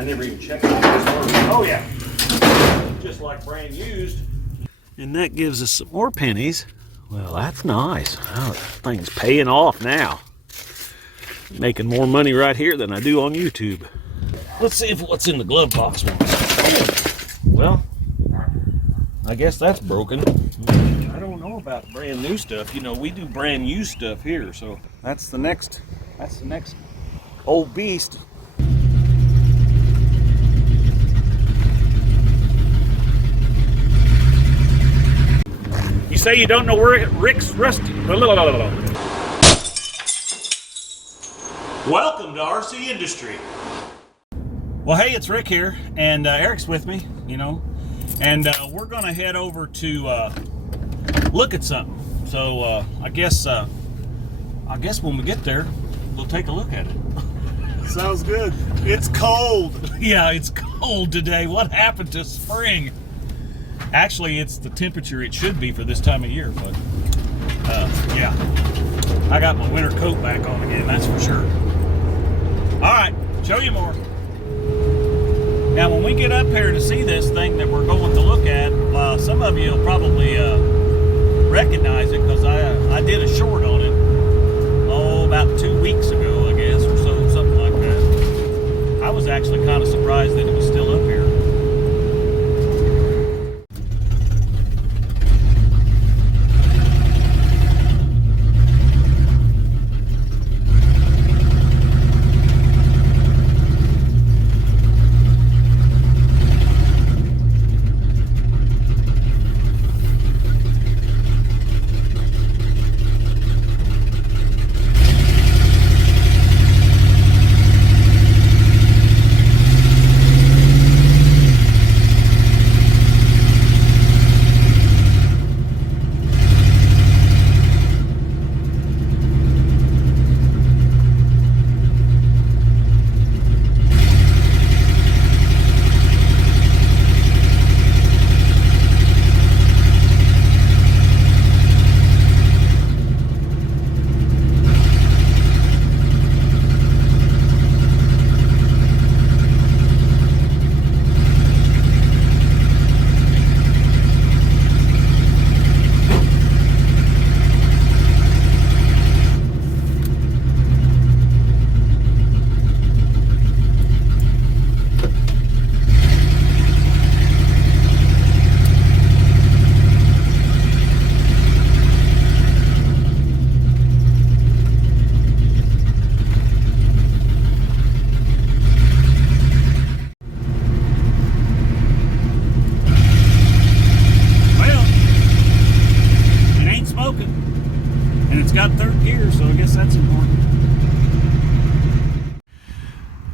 I never even checked it. Oh yeah, just like brand used. And that gives us some more pennies. Well, that's nice. Oh, thing's paying off now. Making more money right here than I do on YouTube. Let's see if what's in the glove box. Well, I guess that's broken. I don't know about brand new stuff. You know, we do brand used stuff here, so that's the next old beast. You say you don't know where Rick's rusty. Welcome to RCindustry. Well, hey, it's Rick here, and Eric's with me, you know, and we're gonna head over to look at something. So I guess when we get there, we'll take a look at it. Sounds good. It's cold. Yeah, it's cold today. What happened to spring? Actually, it's the temperature it should be for this time of year, but yeah. I got my winter coat back on again, that's for sure. All right, show you more. Now, when we get up here to see this thing that we're going to look at, some of you will probably recognize it because I did a short on it, about 2 weeks ago, I guess, or so, something like that. I was actually kind of surprised that it was still up here.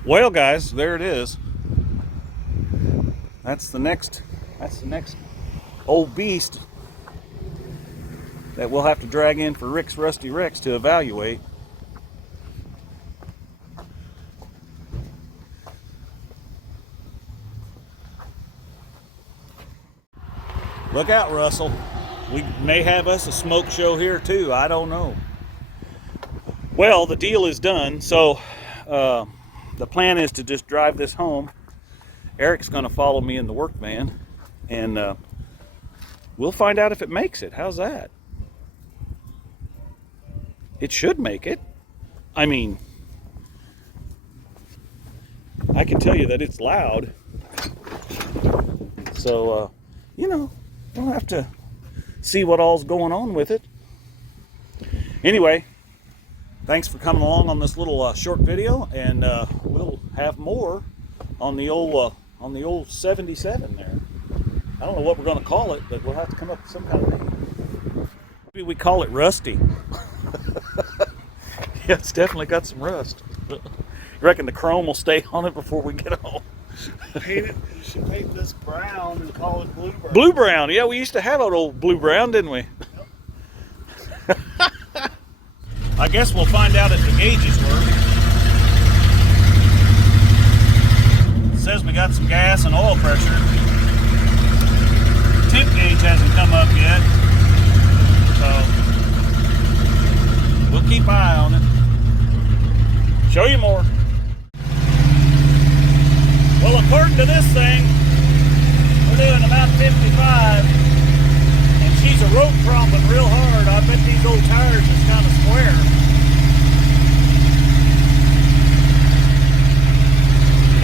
Well, guys, there it is. That's the next old beast that we'll have to drag in for Rick's Rusty Rex to evaluate. Look out, Russell. We may have us a smoke show here too. I don't know. Well, the deal is done, so the plan is to just drive this home. Eric's going to follow me in the work van, and we'll find out if it makes it. How's that? It should make it. I mean, I can tell you that it's loud. So, you know, we'll have to see what all's going on with it. Anyway, thanks for coming along on this little short video, and we'll have more on the old 77 there. I don't know what we're going to call it, but we'll have to come up with some kind of name. Maybe we call it Rusty. Yeah, it's definitely got some rust. You reckon the chrome will stay on it before we get home? Paint it. You should paint this brown and call it blue brown. Blue brown. Yeah, we used to have an old blue brown, didn't we? Yep. I guess we'll find out if the gauges work. It says we got some gas and oil pressure. Tip gauge hasn't come up yet, so we'll keep an eye on it. Show you more. Well, according to this thing, we're doing about 55, and she's a road tromping real hard. I bet these old tires is kind of square.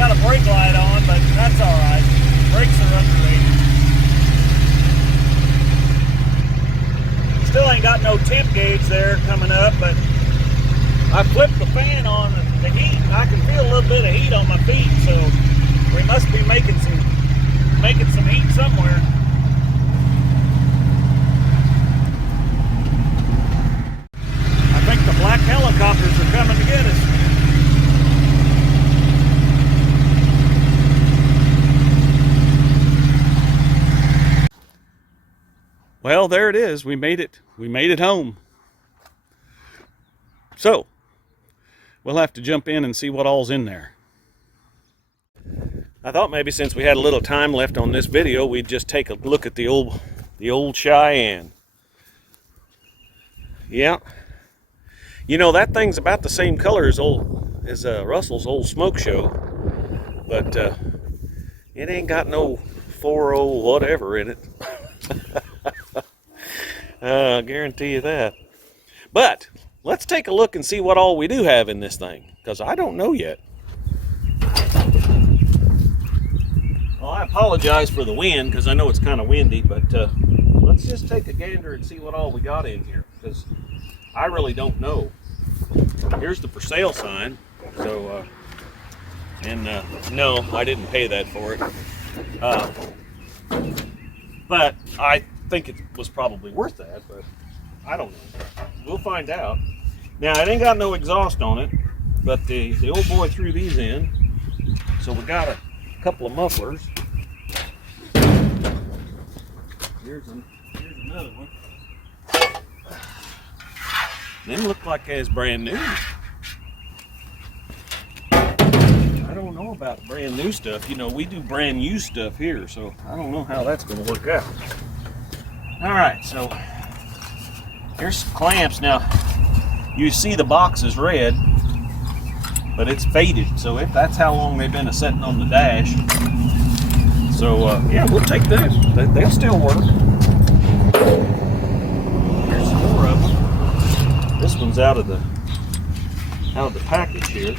Got a brake light on, but that's all right. Brakes are underrated. Still ain't got no temp gauge there coming up, but I flipped the fan on the heat. I can feel a little bit of heat on my feet, so we must be making some heat somewhere. I think the black helicopters are coming to get us. Well, there it is. We made it. We made it home. So, we'll have to jump in and see what all's in there. I thought maybe since we had a little time left on this video, we'd just take a look at the old Cheyenne. Yeah. You know, that thing's about the same color as Russell's old smoke show, but it ain't got no 4.0 whatever in it. I guarantee you that. But let's take a look and see what all we do have in this thing, because I don't know yet. Well, I apologize for the wind, because I know it's kind of windy, but let's just take a gander and see what all we got in here, because I really don't know. Here's the for sale sign. So, no, I didn't pay that for it. But I think it was probably worth that, but I don't know. We'll find out. Now, it ain't got no exhaust on it, but the old boy threw these in. So we got a couple of mufflers. Here's another one. Them look like it's brand new. I don't know about brand new stuff. You know, we do brand new stuff here, so I don't know how that's going to work out. All right, so here's some clamps. Now, you see the box is red, but it's faded, so that's how long they've been sitting on the dash. So, yeah, we'll take those. They'll still work. Here's some more of them. This one's out of the package here,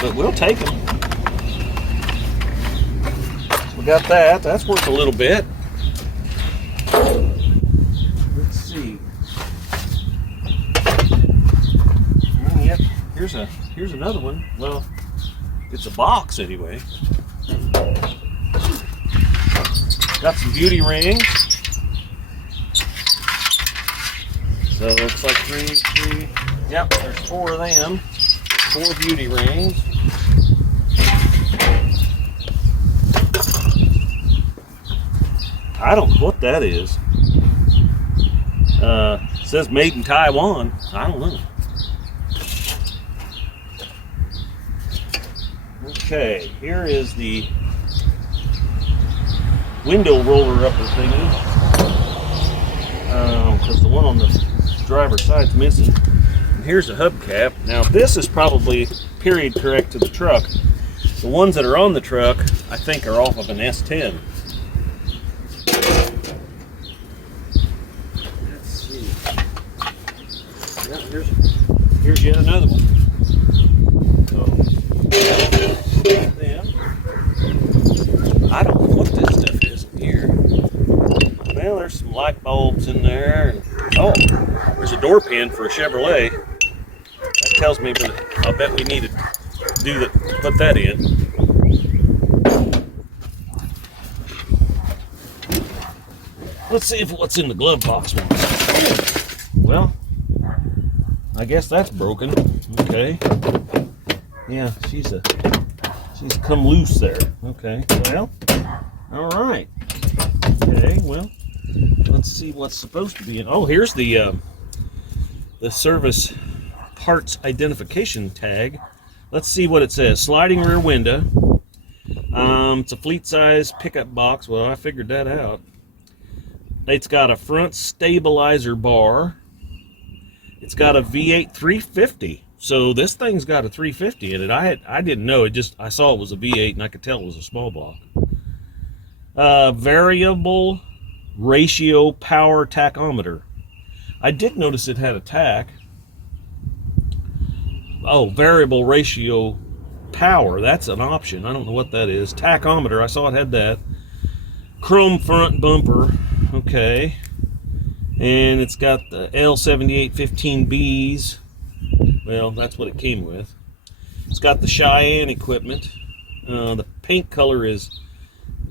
but we'll take them. We got that. That's worth a little bit. Let's see. Yep. Here's another one. Well, it's a box anyway. Got some beauty rings. So it looks like three. Yep, there's 4 of them. 4 beauty rings. I don't know what that is. It says made in Taiwan. I don't know. Okay, here is the window roller upper thingy. Because the one on the driver's side's missing. And here's a hubcap. Now this is probably period correct to the truck. The ones that are on the truck, I think, are off of an S10. Let's see. Yeah, here's yet another one. So, them. I don't know what this stuff is in here. Well, there's some light bulbs in there. And, oh, there's a door pin for a Chevrolet. That tells me, but I'll bet we need to put that in. Let's see what's in the glove box. Well, I guess that's broken. Okay. Yeah, she's come loose there. Okay. Well, all right. Okay. Well, let's see what's supposed to be in. Oh, here's the service parts identification tag. Let's see what it says. Sliding rear window. It's a fleet size pickup box. Well, I figured that out. It's got a front stabilizer bar. It's got a V8 350. So this thing's got a 350 in it. I didn't know it. I saw it was a V8 and I could tell it was a small block. Variable ratio power tachometer. I did notice it had a tach. Oh, variable ratio power. That's an option. I don't know what that is. Tachometer. I saw it had that. Chrome front bumper. Okay. And it's got the L7815Bs. Well, that's what it came with. It's got the Cheyenne equipment. The paint color is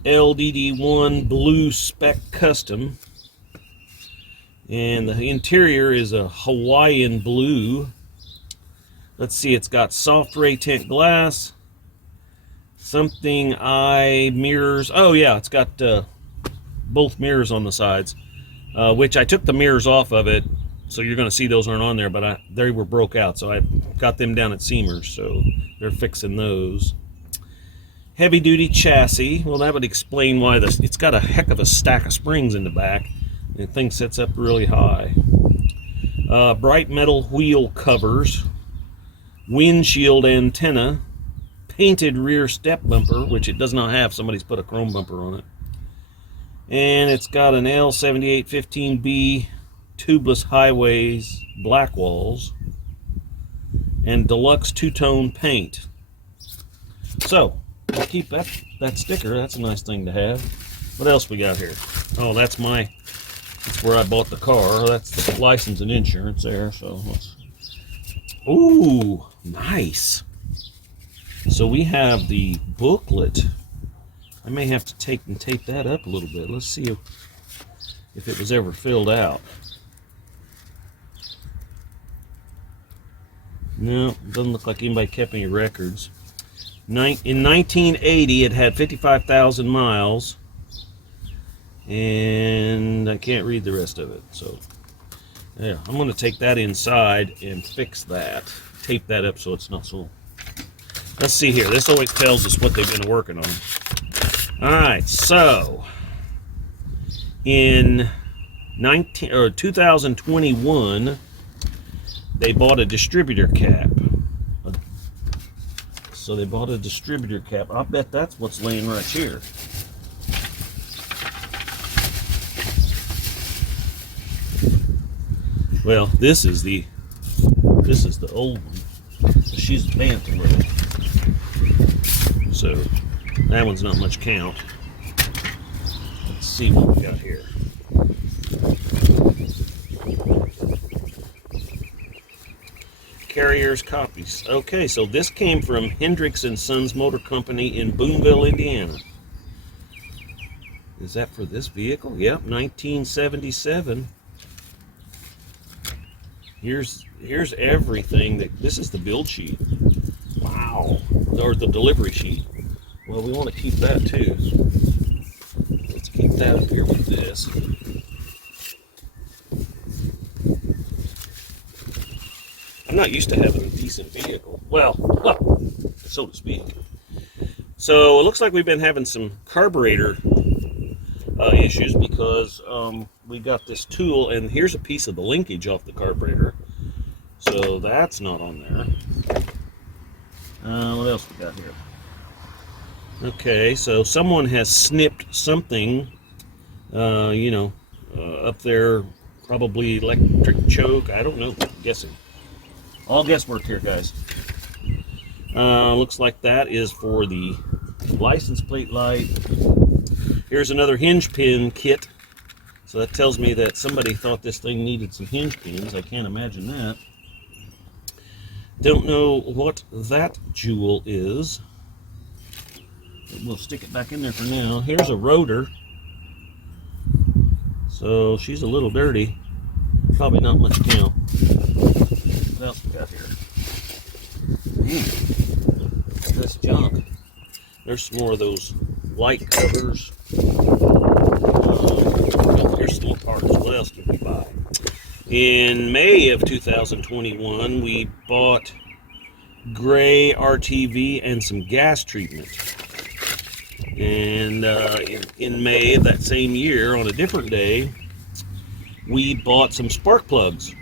LDD1 Blue Spec Custom. And the interior is a Hawaiian blue. Let's see, it's got soft ray tint glass. Something eye mirrors. Oh yeah, it's got both mirrors on the sides. Which I took the mirrors off of it. So you're going to see those aren't on there, but they were broke out. So I got them down at Seamers, so they're fixing those. Heavy duty chassis. Well, that would explain why it's got a heck of a stack of springs in the back. And the thing sits up really high. Bright metal wheel covers. Windshield antenna. Painted rear step bumper, which it does not have. Somebody's put a chrome bumper on it. And it's got an L7815B tubeless highways black walls and deluxe two-tone paint. So I'll keep that sticker. That's a nice thing to have. What else we got here? Oh, that's where I bought the car. That's the license and insurance there. So ooh, nice. So we have the booklet. I may have to tape that up a little bit. Let's see if it was ever filled out. No, doesn't look like anybody kept any records. In 1980, it had 55,000 miles, and I can't read the rest of it. So, yeah, I'm going to take that inside and fix that. Tape that up so it's not so. Let's see here. This always tells us what they've been working on. All right, so in 2021. They bought a distributor cap. So they bought a distributor cap. I'll bet that's what's laying right here. Well, this is the old one. She's a Bantam road. So that one's not much count. Let's see what we got here. Carrier's copies. Okay, so this came from Hendricks & Sons Motor Company in Boonville, Indiana. Is that for this vehicle? Yep, 1977. Here's everything. This is the build sheet. Wow. Or the delivery sheet. Well, we want to keep that too. Let's keep that up here with this. I'm not used to having a decent vehicle. Well, so to speak. So it looks like we've been having some carburetor issues because we got this tool, and here's a piece of the linkage off the carburetor. So that's not on there. What else we got here? Okay, so someone has snipped something, up there, probably electric choke. I don't know, I'm guessing. All guesswork here, guys. Looks like that is for the license plate light. Here's another hinge pin kit. So that tells me that somebody thought this thing needed some hinge pins. I can't imagine that. Don't know what that jewel is. We'll stick it back in there for now. Here's a rotor. So she's a little dirty. Probably not much count. What else we got here? What's this junk? There's some more of those light covers. Here's some more parts. What else did we buy? In May of 2021, we bought gray RTV and some gas treatment. And in May of that same year, on a different day, we bought some spark plugs.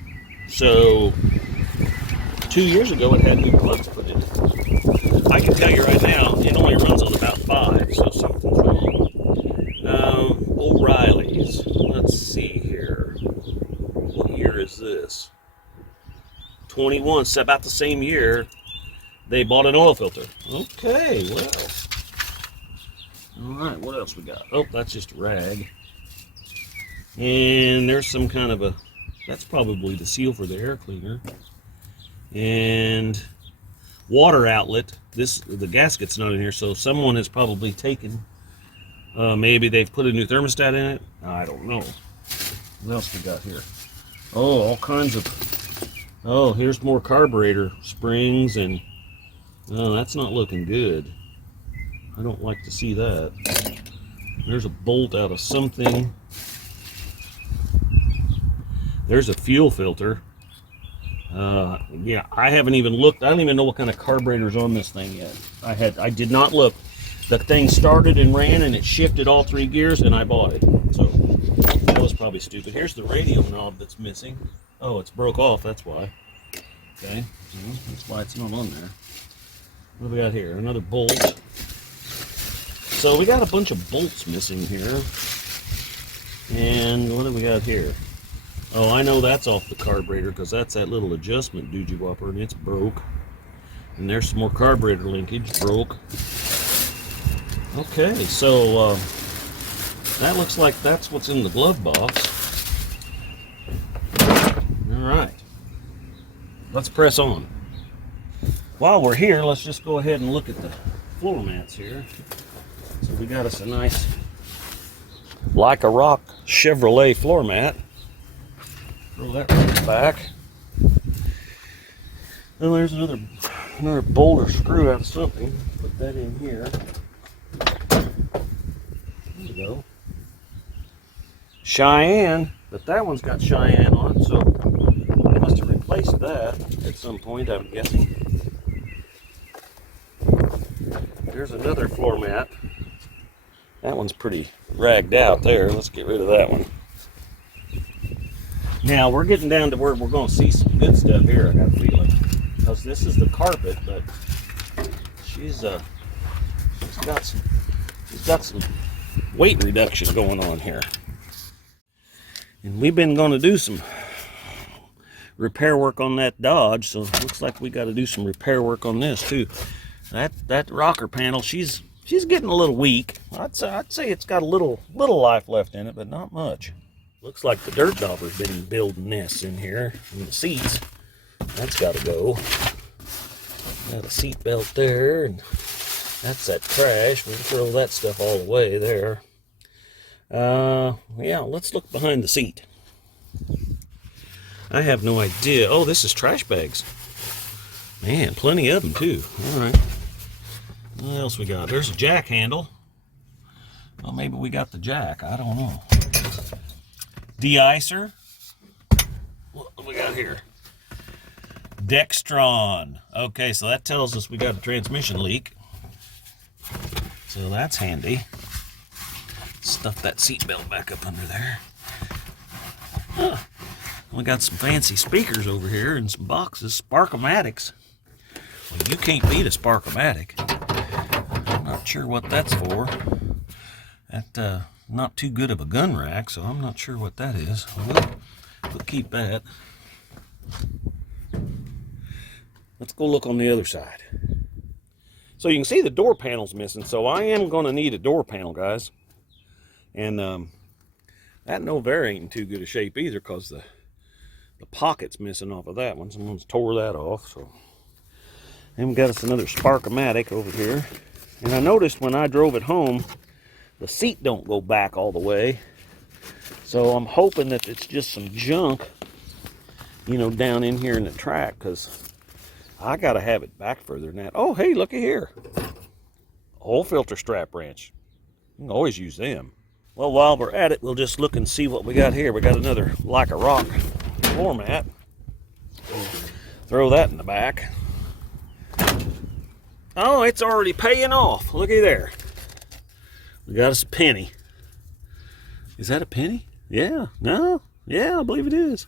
So 2 years ago it had new plugs put in it. I can tell you right now, it only runs on about 5, so something's wrong. O'Reilly's. Let's see here. What year is this? 21. So about the same year they bought an oil filter. Okay, well. All right, what else we got? Oh, that's just a rag. And there's some kind of a, that's probably the seal for the air cleaner. And water outlet. The gasket's not in here, so someone has probably taken, maybe they've put a new thermostat in it. I don't know. What else we got here? Oh, all kinds of, oh, here's more carburetor springs, and oh, that's not looking good. I don't like to see that. There's a bolt out of something. There's a fuel filter. Yeah, I haven't even looked. I don't even know what kind of carburetor's on this thing yet. I did not look. The thing started and ran, and it shifted all 3 gears, and I bought it. So that was probably stupid. Here's the radio knob that's missing. Oh, it's broke off. That's why. Okay, that's why it's not on there. What do we got here? Another bolt. So we got a bunch of bolts missing here. And what do we got here? Oh, I know that's off the carburetor because that's that little adjustment doogie whopper, and it's broke. And there's some more carburetor linkage, broke. Okay, so that looks like that's what's in the glove box. All right, let's press on. While we're here, let's just go ahead and look at the floor mats here. So we got us a nice, like a rock Chevrolet floor mat. Throw that right back. Then there's another bolt or screw out of something. Put that in here. There you go. Cheyenne, but that one's got Cheyenne on it, so they must have replaced that at some point, I'm guessing. There's another floor mat. That one's pretty ragged out there. Let's get rid of that one. Now we're getting down to where we're going to see some good stuff here, I got a feeling. Because this is the carpet, but she's got some weight reduction going on here. And we've been going to do some repair work on that Dodge, so it looks like we got to do some repair work on this too. That rocker panel, she's getting a little weak. I'd say it's got a little life left in it, but not much. Looks like the dirt dauber's been building nests in here, in the seats. That's got to go. Got a seat belt there, and that's that trash. We can throw that stuff all away there. Yeah, let's look behind the seat. I have no idea. Oh, this is trash bags. Man, plenty of them too. All right. What else we got? There's a jack handle. Well, maybe we got the jack. I don't know. De-icer. What do we got here? Dextron. Okay, so that tells us we got a transmission leak. So that's handy. Stuff that seatbelt back up under there. Huh. We got some fancy speakers over here and some boxes. Spark-o-matics. Well, you can't beat a Spark-o-matic. I'm not sure what that's for. That not too good of a gun rack, so I'm not sure what that is. We'll keep that. Let's go look on the other side. So you can see the door panel's missing, so I am going to need a door panel, guys. And that Novera ain't in too good a shape either, because the pocket's missing off of that one. Someone's tore that off. So, and we got us another Spark-o-matic over here. And I noticed when I drove it home, the seat don't go back all the way. So I'm hoping that it's just some junk, you know, down in here in the track, because I got to have it back further than that. Oh, hey, looky here. Oil filter strap wrench. You can always use them. Well, while we're at it, we'll just look and see what we got here. We got another like a rock floor mat. Throw that in the back. Oh, it's already paying off. Looky there. We got us a penny. Is that a penny? Yeah. No? Yeah, I believe it is.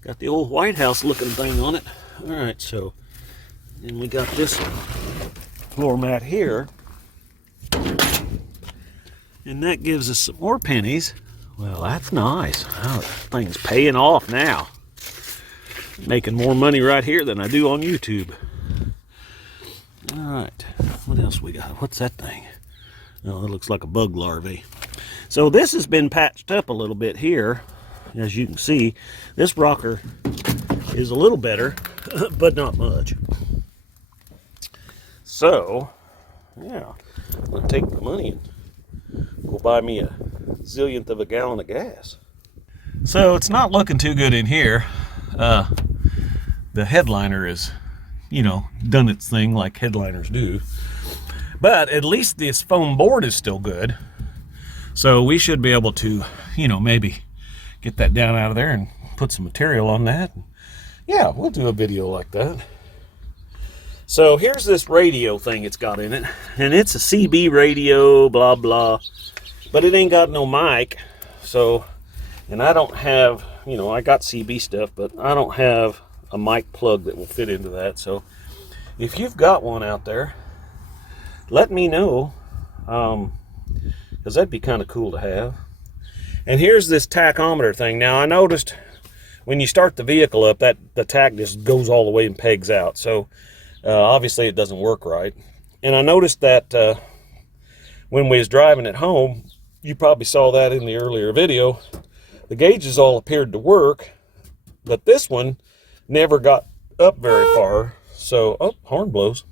Got the old White House looking thing on it. All right, so then we got this floor mat here. And that gives us some more pennies. Well, that's nice. Oh, that thing's paying off now. Making more money right here than I do on YouTube. All right, what else we got? What's that thing? Oh, it looks like a bug larvae. So this has been patched up a little bit here. As you can see, this rocker is a little better, but not much. So, yeah, I'm gonna take the money and go buy me a zillionth of a gallon of gas. So it's not looking too good in here. The headliner is, you know, done its thing like headliners do. But at least this foam board is still good. So we should be able to, you know, maybe get that down out of there and put some material on that. Yeah, we'll do a video like that. So here's this radio thing it's got in it. And it's a CB radio, blah, blah. But it ain't got no mic. So, and I don't have, you know, I got CB stuff, but I don't have a mic plug that will fit into that. So if you've got one out there, let me know, because that'd be kind of cool to have. And here's this tachometer thing. Now I noticed when you start the vehicle up, that the tach just goes all the way and pegs out. So obviously it doesn't work right. And I noticed that when we was driving at home, you probably saw that in the earlier video, the gauges all appeared to work, but this one never got up very far. So, oh, horn blows.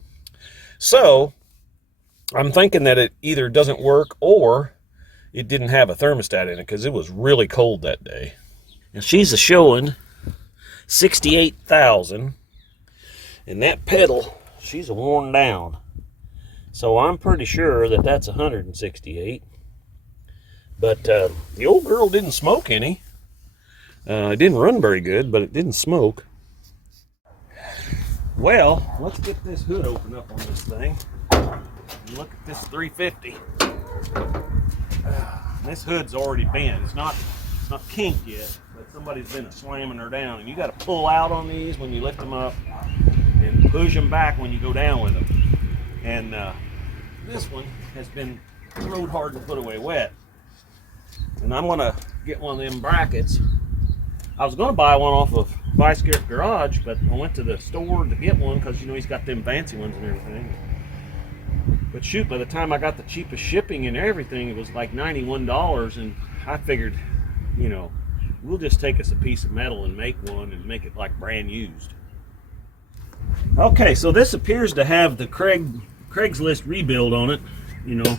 So I'm thinking that it either doesn't work or it didn't have a thermostat in it, because it was really cold that day. And she's a showing 68,000, and that pedal, she's a worn down. So I'm pretty sure that that's 168. But the old girl didn't smoke any. It didn't run very good, but it didn't smoke. Well, let's get this hood open up on this thing. Look at this 350. This hood's already bent. It's not kinked yet, but somebody's been slamming her down. And you got to pull out on these when you lift them up and push them back when you go down with them. And this one has been rode hard to put away wet. And I'm gonna get one of them brackets. I was gonna buy one off of Vice Grip Garage, but I went to the store to get one because, you know, he's got them fancy ones and everything. But shoot, by the time I got the cheapest shipping and everything, it was like $91, and I figured, you know, we'll just take us a piece of metal and make one and make it like brand used. Okay, so this appears to have the Craigslist rebuild on it. You know,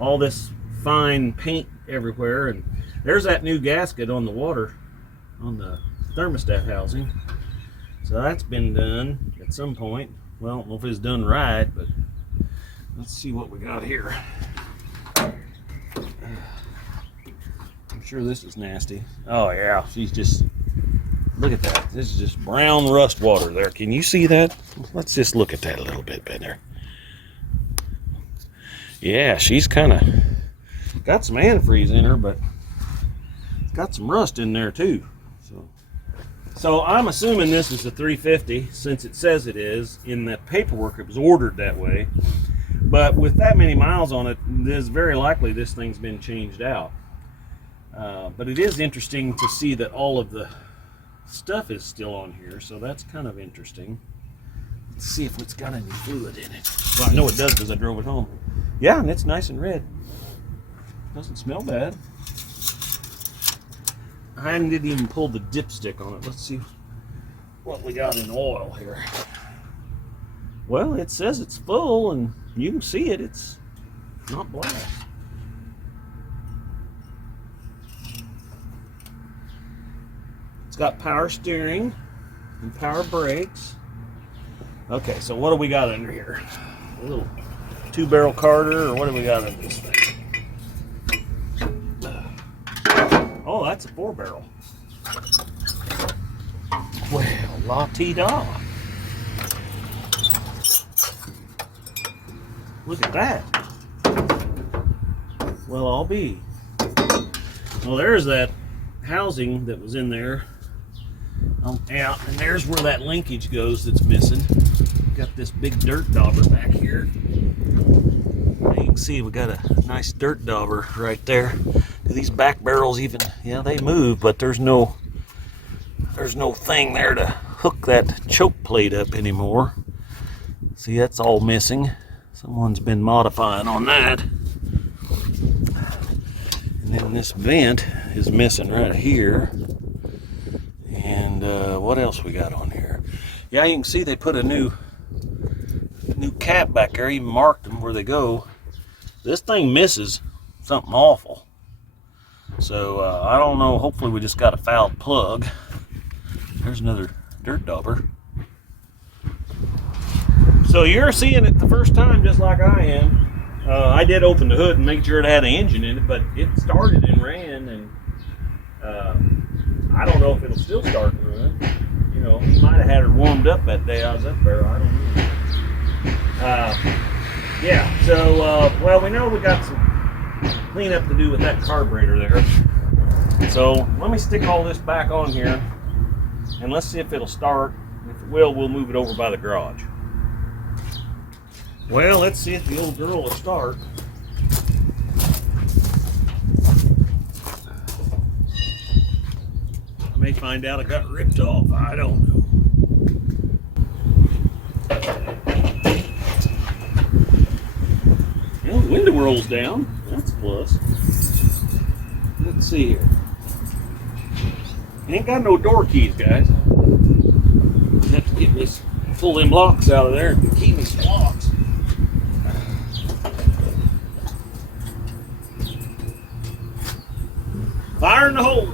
all this fine paint everywhere, and there's that new gasket on the water, on the thermostat housing. So that's been done at some point. Well, I don't know if it's done right, but let's see what we got here. I'm sure this is nasty. Oh yeah, she's just, look at that. This is just brown rust water there. Can you see that? Let's just look at that a little bit better. Yeah, she's kind of got some antifreeze in her, but it's got some rust in there too. So I'm assuming this is a 350, since it says it is. In the paperwork it was ordered that way. But with that many miles on it, it is very likely this thing's been changed out. But it is interesting to see that all of the stuff is still on here, so that's kind of interesting. Let's see if it's got any fluid in it. Well, I know it does because I drove it home. Yeah, and it's nice and red. Doesn't smell bad. I didn't even pull the dipstick on it. Let's see what we got in oil here. Well, it says it's full, and you can see it. It's not black. It's got power steering and power brakes. Okay, so what do we got under here? A little 2-barrel Carter, or what do we got in this thing? Oh, that's a 4-barrel. Well, la-ti-da. Look at that. Well, I'll be. Well, there's that housing that was in there. Yeah, and there's where that linkage goes that's missing. Got this big dirt dauber back here. You can see we got a nice dirt dauber right there. Do these back barrels even, yeah, they move, but there's no thing there to hook that choke plate up anymore. See, that's all missing. Someone's been modifying on that. And then this vent is missing right here. And what else we got on here? Yeah, you can see they put a new cap back there, even marked them where they go. This thing misses something awful. So I don't know, hopefully we just got a fouled plug. There's another dirt dauber. So you're seeing it the first time just like I am. I did open the hood and make sure it had an engine in it, but it started and ran, and I don't know if it'll still start and run. You know, he might have had her warmed up that day I was up there, I don't know. Yeah, so, well, we know we got some cleanup to do with that carburetor there. So let me stick all this back on here, and let's see if it'll start. If it will, we'll move it over by the garage. Well, let's see if the old girl will start. I may find out I got ripped off. I don't know. Well, the window rolls down. That's a plus. Let's see here. Ain't got no door keys, guys. Have to get this, pull them locks out of there and key me some locks. Fire in the hole.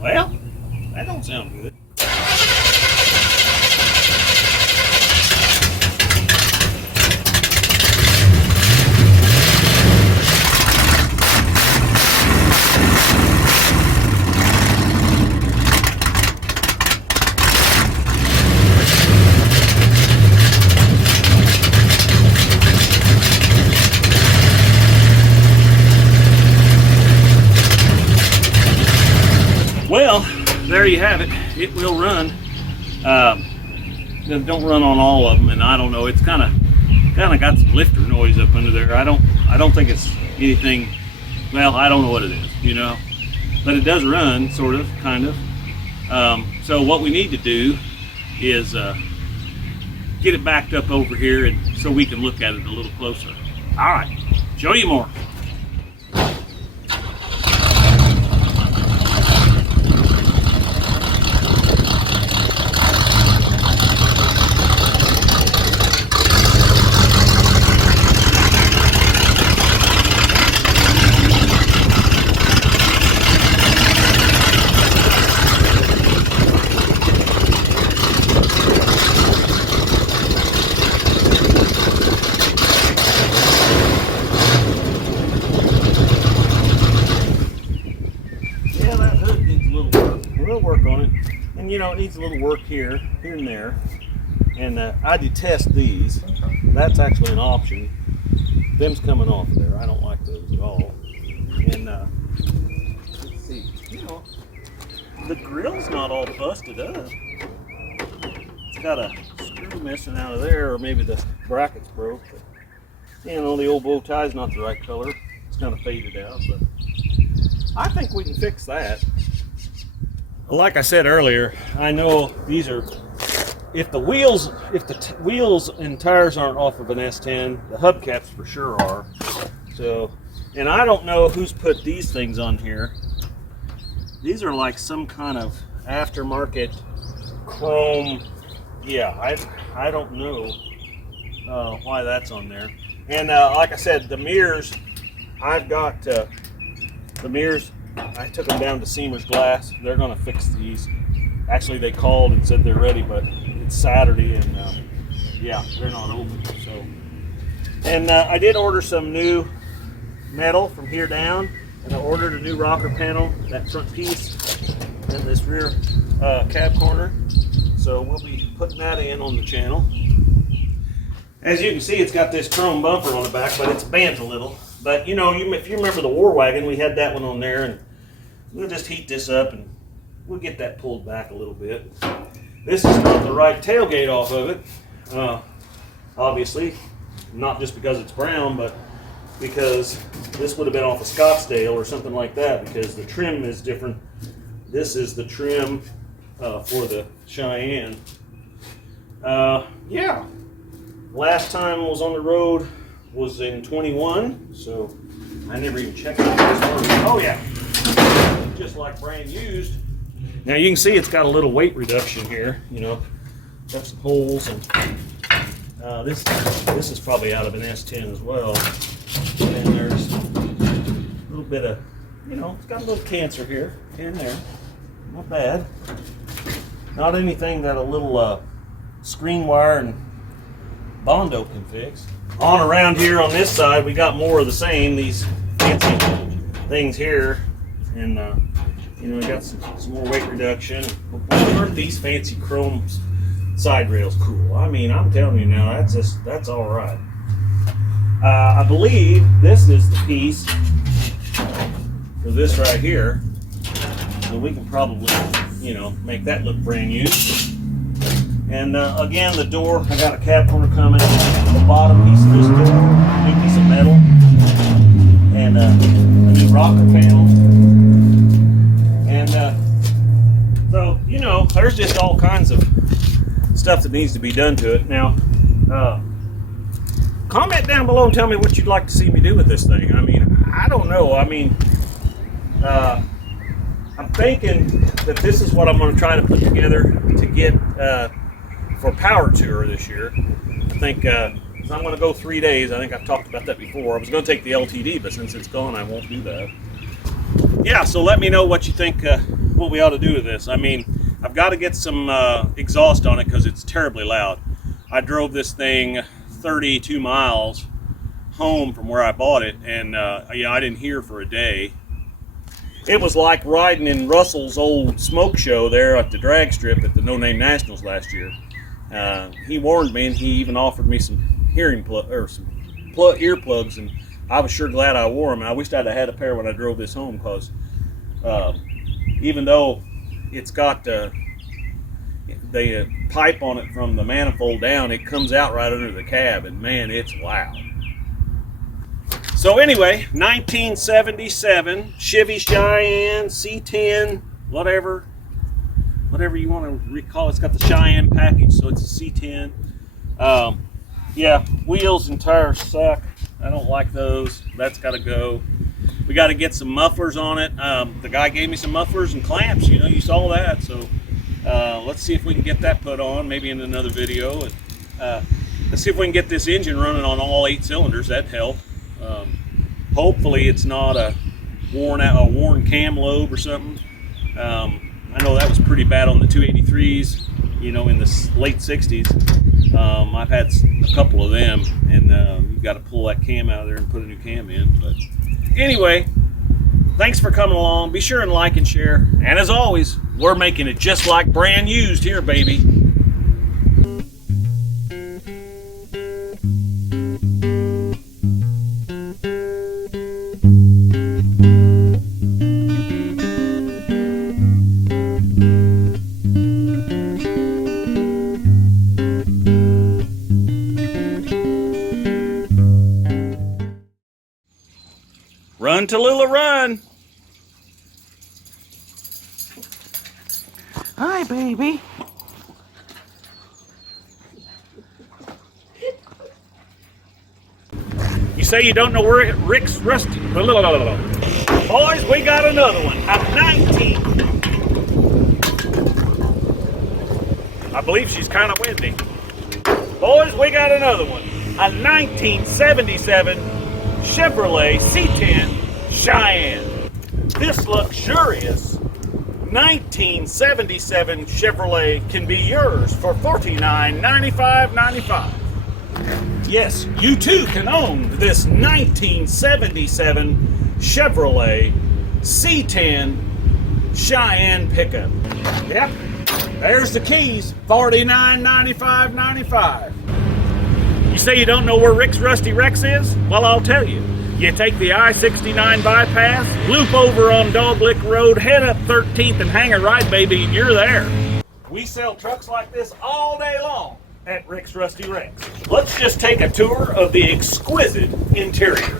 Well, that don't sound good. Well, there you have it. It will run. Don't run on all of them, and I don't know. It's kind of got some lifter noise up under there. I don't think it's anything. Well, I don't know what it is, you know. But it does run, sort of, kind of. So what we need to do is get it backed up over here, and so we can look at it a little closer. All right, show you more. You know, it needs a little work here and there, and I detest these. That's actually an option. Them's coming off there. I don't like those at all. And let's see, you know, the grill's not all busted up. It's got a screw missing out of there, or maybe the bracket's broke. But, you know, the old bow tie's not the right color. It's kind of faded out, but I think we can fix that. Like I said earlier, I know these are, if the wheels and tires aren't off of an S10, the hubcaps for sure are. So, and I don't know who's put these things on here. These are like some kind of aftermarket chrome. Yeah, I don't know why that's on there. And like I said, the mirrors, I've got the mirrors. I took them down to Seamer's Glass. They're going to fix these. Actually, they called and said they're ready, but it's Saturday, and yeah, they're not open. So, and I did order some new metal from here down, and I ordered a new rocker panel, that front piece, and this rear cab corner. So so we'll be putting that in on the channel. As you can see, it's got this chrome bumper on the back, but it's bent a little. But you know, if you remember the War Wagon, we had that one on there, and we'll just heat this up and we'll get that pulled back a little bit. This is not the right tailgate off of it, obviously, not just because it's brown, but because this would have been off of Scottsdale or something like that, because the trim is different. This is the trim for the Cheyenne. Yeah, last time I was on the road was in 21, so I never even checked out this one. Oh yeah, just like brand used. Now you can see it's got a little weight reduction here, you know, got some holes, and this is probably out of an S10 as well. And there's a little bit of, you know, it's got a little cancer here and there. Not bad. Not anything that a little screen wire and Bondo can fix. On around here on this side, we got more of the same, these fancy things here. And, you know, we got some more weight reduction. Aren't these fancy chrome side rails cool? I mean, I'm telling you now, that's all right. I believe this is the piece for this right here. So we can probably, you know, make that look brand new. And again, the door, I got a cap holder coming. The bottom piece of this door, a new piece of metal, and a new rocker panel. And so, you know, there's just all kinds of stuff that needs to be done to it. Now, comment down below and tell me what you'd like to see me do with this thing. I mean, I don't know. I mean, I'm thinking that this is what I'm going to try to put together to get for Power Tour this year. I think I'm going to go 3 days. I think I've talked about that before. I was going to take the LTD, but since it's gone, I won't do that. Yeah, so let me know what you think, what we ought to do with this. I mean, I've got to get some exhaust on it because it's terribly loud. I drove this thing 32 miles home from where I bought it, and yeah, I didn't hear for a day. It was like riding in Russell's old smoke show there at the drag strip at the No Name Nationals last year. He warned me, and he even offered me some hearing earplugs, and I was sure glad I wore them. I wished I'd have had a pair when I drove this home, because even though it's got the pipe on it from the manifold down, it comes out right under the cab, and man, it's loud. So anyway, 1977 Chevy Cheyenne C10, whatever you want to recall. It's got the Cheyenne package, so it's a C10. Yeah, wheels and tires suck. I don't like those. That's got to go. We got to get some mufflers on it. The guy gave me some mufflers and clamps. You know, you saw that. So let's see if we can get that put on, maybe in another video. And let's see if we can get this engine running on all 8 cylinders. That'd help. Hopefully it's not a worn cam lobe or something. I know that was pretty bad on the 283s, you know, in the late 60s. I've had a couple of them, and you've got to pull that cam out of there and put a new cam in. But anyway, thanks for coming along. Be sure and like and share. And as always, we're making it just like brand used here, baby. Run, Tallulah, run! Hi, baby. You say you don't know where Rick's rusty. Boys, we got another one. A 19. I believe she's kind of windy. Boys, we got another one. A 1977 Chevrolet C10 Cheyenne. This luxurious 1977 Chevrolet can be yours for $49,95.95. Yes, you too can own this 1977 Chevrolet C10 Cheyenne pickup. Yep, There's the keys, $49.95.95. You say you don't know where Rick's Rusty Rex is? Well, I'll tell you. You take the I-69 bypass, loop over on Doglick Road, head up 13th and hang a right, baby, and you're there. We sell trucks like this all day long at Rick's Rusty Rex. Let's just take a tour of the exquisite interior.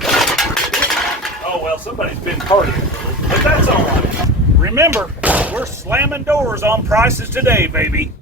Oh, well, somebody's been partying, but that's all right. Remember, we're slamming doors on prices today, baby.